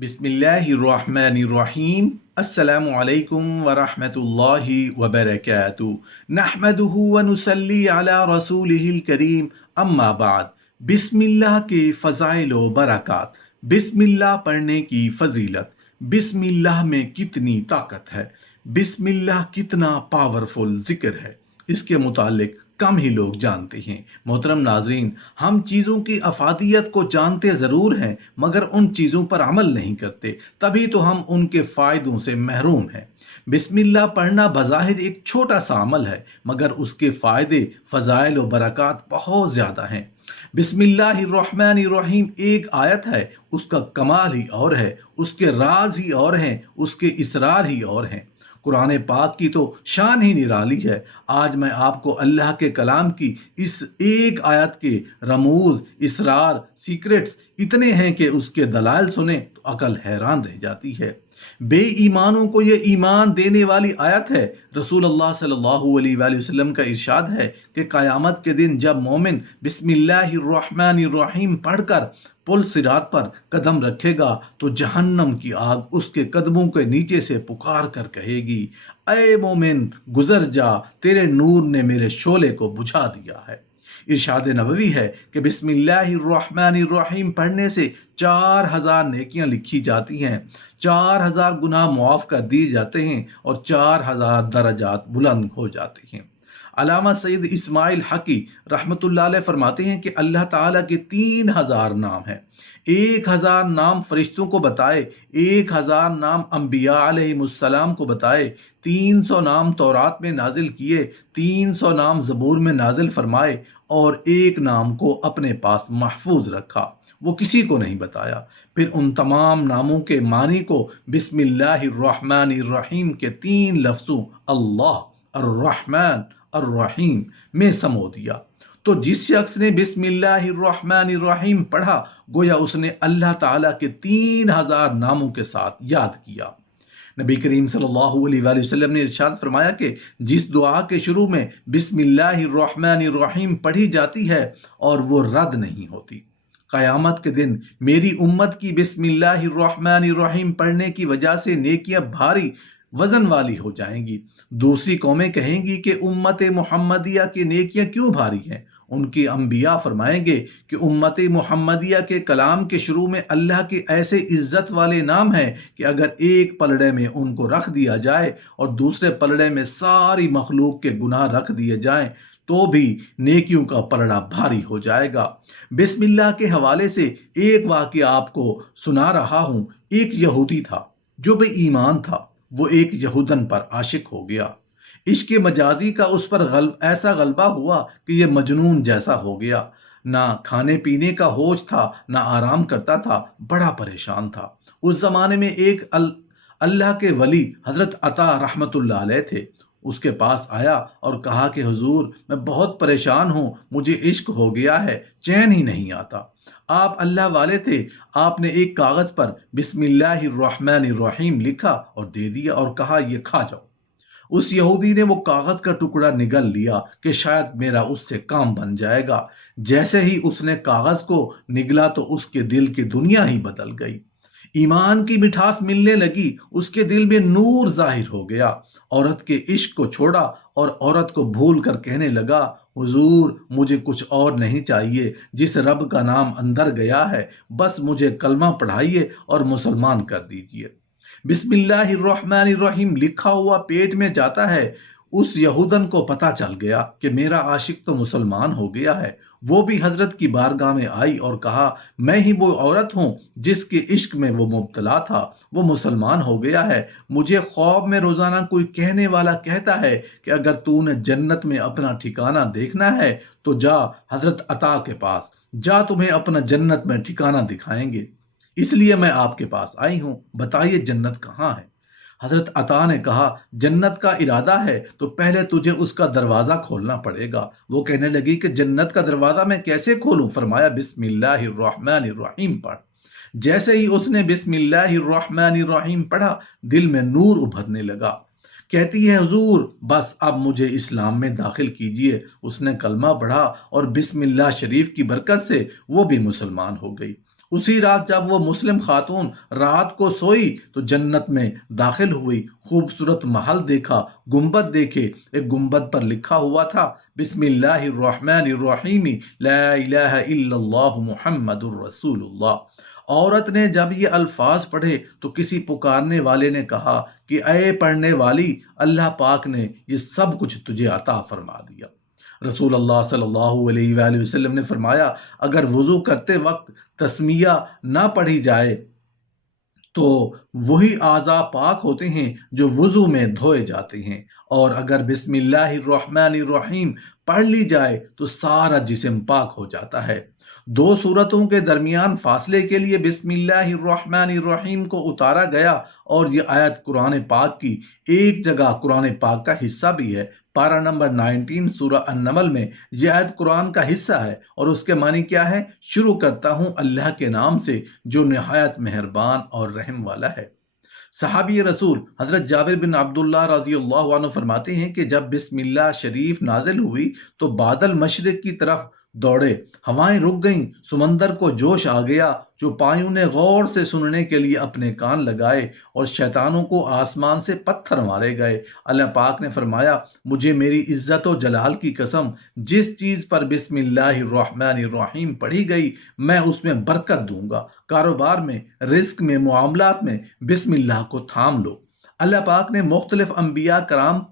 बिस्मिल्लाहिर्रहमानिर्रहीम। अस्सलामु अलैकुम वरहमतुल्लाहि वबरकातुहू। नहमदुहु व नुसल्ली अला रसूलिहिल करीम। अम्मा बाद। बिस्मिल्लाह के फ़ज़ाइल व बरक़ात। बिस्मिल्लाह पढ़ने की फजीलत। बिस्मिल्लाह में कितनी ताकत है। बिस्मिल्लाह कितना पावरफुल जिक्र है, इसके मुतालिक कम ही लोग जानते हैं। मोहतरम नाजरीन, हम चीज़ों की अफादियत को जानते ज़रूर हैं मगर उन चीज़ों पर अमल नहीं करते, तभी तो हम उनके फ़ायदों से महरूम हैं। बिस्मिल्लाह पढ़ना बज़ाहिर एक छोटा सा अमल है मगर उसके फ़ायदे, फ़ज़ाइल व बरक़ात बहुत ज़्यादा हैं। बिस्मिल्लाहिर्रहमानिर्रहीम एक आयत है, उसका कमाल ही और है, उसके राज ही और हैं, उसके इसरार ही और हैं। कुरान पाक की तो शान ही निराली है। आज मैं आपको अल्लाह के कलाम की इस एक आयत के रमूज, इसरार, सीक्रेट्स इतने हैं कि उसके दलाइल सुने तो अकल हैरान रह जाती है। बेईमानों को ये ईमान देने वाली आयत है। रसूलुल्लाह सल्लल्लाहु अलैहि वसल्लम का इरशाद है कि क़यामत के दिन जब मोमिन बिस्मिल्लाहिर्रहमानिर्रहीम पढ़कर पुल सिरात पर कदम रखेगा तो जहन्नम की आग उसके कदमों के नीचे से पुकार कर कहेगी, ऐ मोमिन गुजर जा, तेरे नूर ने मेरे शोले को बुझा दिया है। इरशाद नबवी है कि बिस्मिल्लाहिर्रहमानिर्रहीम पढ़ने से 4000 नेकियां लिखी जाती हैं, 4000 गुनाह मुआफ़ कर दिए जाते हैं और 4000 दरजात बुलंद हो जाते हैं। अल्लामा सैयद इस्माइल हकी रहमतुल्लाह अलैह फरमाते हैं कि अल्लाह ताला के 3000 नाम हैं। 1000 नाम फरिश्तों को बताए, 1000 नाम अम्बिया अलैहिमुस्सलाम को बताए, 300 नाम तौरात में नाजिल किए, 300 नाम ज़बूर में नाजिल फरमाए और एक नाम को अपने पास महफूज रखा, वो किसी को नहीं बताया। फिर उन तमाम नामों के मानी को बिस्मिल्लाहिर्रहमानिर्रहीम के 3 लफ्ज़ों अल्लाह, अर्रहमान, अर्रहीम में समो दिया। तो जिस शख्स ने बिस्मिल्लाहिर्रहमानिर्रहीम पढ़ा गोया उसने अल्लाह ताला के 3000 नामों के साथ याद किया। नबी करीम सल्लल्लाहु अलैहि वसल्लम ने इरशाद फरमाया कि जिस दुआ के शुरू में बिस्मिल्लाहिर्रहमानिर्रहीम पढ़ी जाती है और वो रद्द नहीं होती, क़यामत के दिन मेरी उम्मत की बिस्मिल्लाहिर्रहमानिर्रहीम पढ़ने की वजह से नेकियां भारी वजन वाली हो जाएंगी। दूसरी कौमें कहेंगी कि उम्मत मुहम्मदिया की नेकियां क्यों भारी हैं। उनके अंबिया फरमाएंगे कि उम्मत मुहम्मदिया के कलाम के शुरू में अल्लाह के ऐसे इज्जत वाले नाम हैं कि अगर एक पलड़े में उनको रख दिया जाए और दूसरे पलड़े में सारी मखलूक के गुनाह रख दिए जाएं तो भी नेकियों का पलड़ा भारी हो जाएगा। बिस्मिल्लाह के हवाले से एक वाक़या आपको सुना रहा हूँ। एक यहूदी था जो बेईमान था, वो एक यहूदन पर आशिक हो गया। इश्क मजाजी का उस पर ऐसा गलबा हुआ कि ये मजनून जैसा हो गया। ना खाने पीने का होश था, ना आराम करता था, बड़ा परेशान था। उस जमाने में एक अल्लाह के वली हजरत अता रहमतुल्लाह अलैह थे। उसके पास आया और कहा कि हुजूर, मैं बहुत परेशान हूँ, मुझे इश्क हो गया है, चैन ही नहीं आता। आप अल्लाह वाले थे, आपने एक कागज़ पर बिस्मिल्लाहिर्रहमानिर्रहीम लिखा और दे दिया और कहा ये खा जाओ। उस यहूदी ने वो कागज़ का टुकड़ा निगल लिया कि शायद मेरा उससे काम बन जाएगा। जैसे ही उसने कागज़ को निगला तो उसके दिल की दुनिया ही बदल गई। ईमान की मिठास मिलने लगी, उसके दिल में नूर जाहिर हो गया। औरत के इश्क को छोड़ा और औरत को भूल कर कहने लगा, हुजूर मुझे कुछ और नहीं चाहिए, जिस रब का नाम अंदर गया है बस मुझे कलमा पढ़ाइए और मुसलमान कर दीजिए। बिस्मिल्लाहिर्रहमानिर्रहीम लिखा हुआ पेट में जाता है। उस यहूदन को पता चल गया कि मेरा आशिक तो मुसलमान हो गया है। वो भी हजरत की बारगाह में आई और कहा, मैं ही वो औरत हूँ जिसके इश्क में वो मुब्तला था, वो मुसलमान हो गया है। मुझे ख्वाब में रोज़ाना कोई कहने वाला कहता है कि अगर तूने जन्नत में अपना ठिकाना देखना है तो जा हजरत अता के पास जा, तुम्हें अपना जन्नत में ठिकाना दिखाएंगे। इसलिए मैं आपके पास आई हूँ, बताइए जन्नत कहाँ है। हजरत अता ने कहा, जन्नत का इरादा है तो पहले तुझे उसका दरवाज़ा खोलना पड़ेगा। वो कहने लगी कि जन्नत का दरवाज़ा मैं कैसे खोलूँ। फरमाया बिस्मिल्लाहिर्रहमानिर्रहीम पढ़। जैसे ही उसने बिस्मिल्लाहिर्रहमानिर्रहीम पढ़ा दिल में नूर उभरने लगा। कहती है, हुजूर बस अब मुझे इस्लाम में दाखिल कीजिए। उसने कलमा पढ़ा और बिस्मिल्लाह शरीफ की बरकत से वो भी मुसलमान हो गई। اسی رات جب وہ مسلم خاتون رات کو سوئی تو جنت میں داخل ہوئی، خوبصورت محل دیکھا، گنبد دیکھے، ایک گنبد پر لکھا ہوا تھا بسم اللہ الرحمن الرحیم لا الہ الا اللہ محمد الرسول اللہ۔ عورت نے جب یہ الفاظ پڑھے تو کسی پکارنے والے نے کہا کہ اے پڑھنے والی، اللہ پاک نے یہ سب کچھ تجھے عطا فرما دیا۔ رسول اللہ صلی اللہ علیہ وآلہ وسلم نے فرمایا اگر وضو کرتے وقت تسمیہ نہ پڑھی جائے تو وہی اعضاء پاک ہوتے ہیں جو وضو میں دھوئے جاتے ہیں، اور اگر بسم اللہ الرحمن الرحیم پڑھ لی جائے تو سارا جسم پاک ہو جاتا ہے۔ دو صورتوں کے درمیان فاصلے کے لیے بسم اللہ الرحمن الرحیم کو اتارا گیا، اور یہ آیت قرآن پاک کی ایک جگہ قرآن پاک کا حصہ بھی ہے۔ پارہ نمبر 19 سورہ النمل میں یہ آیت قرآن کا حصہ ہے، اور اس کے معنی کیا ہے؟ شروع کرتا ہوں اللہ کے نام سے جو نہایت مہربان اور رحم والا ہے۔ صحابی رسول حضرت جابر بن عبداللہ رضی اللہ عنہ فرماتے ہیں کہ جب بسم اللہ شریف نازل ہوئی تو بادل مشرق کی طرف دوڑے، ہوائیں رک گئیں، سمندر کو جوش آ گیا، چوپایوں نے غور سے سننے کے لیے اپنے کان لگائے، اور شیطانوں کو آسمان سے پتھر مارے گئے۔ اللہ پاک نے فرمایا مجھے میری عزت و جلال کی قسم، جس چیز پر بسم اللہ الرحمن الرحیم پڑھی گئی میں اس میں برکت دوں گا۔ کاروبار میں، رزق میں، معاملات میں بسم اللہ کو تھام لو۔ اللہ پاک نے مختلف انبیاء کرام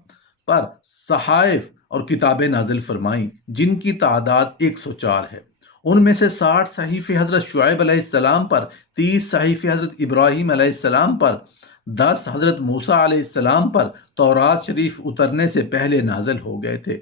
پر صحائف اور کتابیں نازل فرمائیں جن کی تعداد 104 ہے۔ ان میں سے 60 صحیفے حضرت شعیب علیہ السلام پر، 30 صحیفے حضرت ابراہیم علیہ السلام پر، 10 حضرت موسیٰ علیہ السلام پر تورات شریف اترنے سے پہلے نازل ہو گئے تھے۔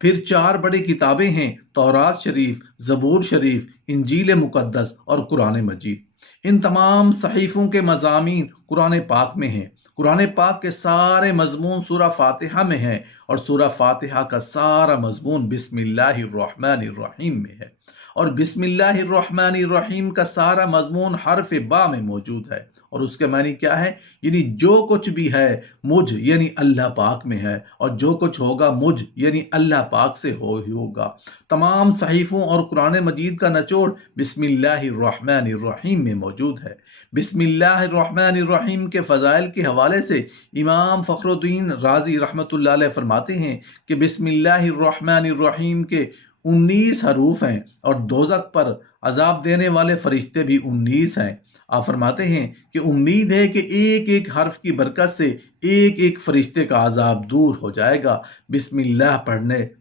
پھر 4 بڑی کتابیں ہیں، تورات شریف، زبور شریف، انجیل مقدس اور قرآن مجید۔ ان تمام صحیفوں کے مضامین قرآن پاک میں ہیں۔ قرآن پاک کے سارے مضمون سورہ فاتحہ میں ہیں، اور سورہ فاتحہ کا سارا مضمون بسم اللہ الرحمن الرحیم میں ہے، اور بسم اللہ الرحمن الرحیم کا سارا مضمون حرف با میں موجود ہے، اور اس کے معنی کیا ہے؟ یعنی جو کچھ بھی ہے مجھ یعنی اللہ پاک میں ہے، اور جو کچھ ہوگا مجھ یعنی اللہ پاک سے ہی ہوگا۔ تمام صحیفوں اور قرآن مجید کا نچوڑ بسم اللہ الرحمن الرحیم میں موجود ہے۔ بسم اللہ الرحمن الرحیم کے فضائل کے حوالے سے امام فخر الدین رازی رحمۃ اللہ علیہ فرماتے ہیں کہ بسم اللہ الرحمن الرحیم کے 19 حروف ہیں، اور دوزخ پر عذاب دینے والے فرشتے بھی 19 ہیں۔ آپ فرماتے ہیں کہ امید ہے کہ ایک ایک حرف کی برکت سے ایک ایک فرشتے کا عذاب دور ہو جائے گا۔ بسم اللہ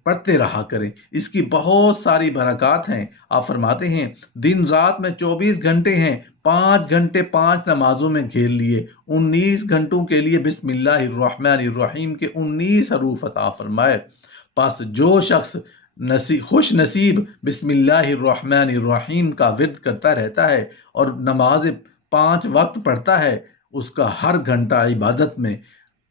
پڑھتے رہا کریں، اس کی بہت ساری برکات ہیں۔ آپ فرماتے ہیں دن رات میں 24 گھنٹے ہیں، 5 گھنٹے 5 نمازوں میں گھیر لیے، 19 گھنٹوں کے لیے بسم اللہ الرحمن الرحیم کے 19 حروف عطا فرمائے۔ پس جو شخص خوش نصیب بسم اللہ الرحمن الرحیم کا ورد کرتا رہتا ہے اور نماز 5 وقت پڑھتا ہے، اس کا ہر گھنٹہ عبادت میں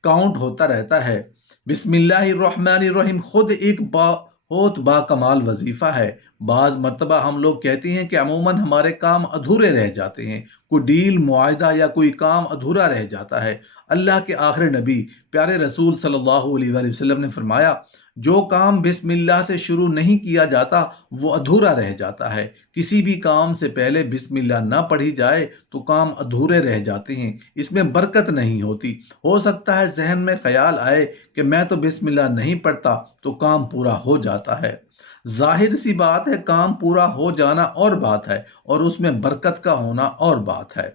کاؤنٹ ہوتا رہتا ہے۔ بسم اللہ الرحمن الرحیم خود ایک بہت با کمال وظیفہ ہے۔ بعض مرتبہ ہم لوگ کہتے ہیں کہ عموماً ہمارے کام ادھورے رہ جاتے ہیں، کوئی ڈیل، معاہدہ یا کوئی کام ادھورا رہ جاتا ہے۔ اللہ کے آخری نبی پیارے رسول صلی اللہ علیہ وآلہ وسلم نے فرمایا جو کام بسم اللہ سے شروع نہیں کیا جاتا وہ ادھورا رہ جاتا ہے۔ کسی بھی کام سے پہلے بسم اللہ نہ پڑھی جائے تو کام ادھورے رہ جاتے ہیں، اس میں برکت نہیں ہوتی۔ ہو سکتا ہے ذہن میں خیال آئے کہ میں تو بسم اللہ نہیں پڑھتا، تو کام پورا ہو جاتا ہے۔ ظاہر سی بات ہے، کام پورا ہو جانا اور بات ہے، اور اس میں برکت کا ہونا اور بات ہے۔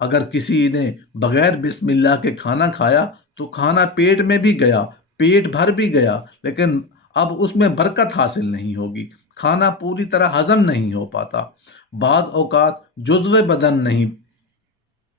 اگر کسی نے بغیر بسم اللہ کے کھانا کھایا تو کھانا پیٹ میں بھی گیا، پیٹ بھر بھی گیا، لیکن اب اس میں برکت حاصل نہیں ہوگی، کھانا پوری طرح ہضم نہیں ہو پاتا، بعض اوقات جزو بدن نہیں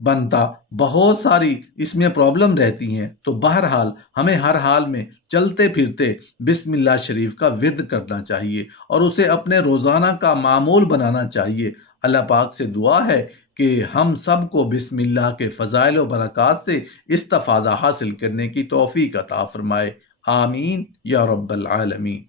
بنتا، بہت ساری اس میں پرابلم رہتی ہیں۔ تو بہرحال ہمیں ہر حال میں چلتے پھرتے بسم اللہ شریف کا ورد کرنا چاہیے، اور اسے اپنے روزانہ کا معمول بنانا چاہیے۔ اللہ پاک سے دعا ہے کہ ہم سب کو بسم اللہ کے فضائل و برکات سے استفادہ حاصل کرنے کی توفیق عطا فرمائے۔ آمین یا رب العالمین۔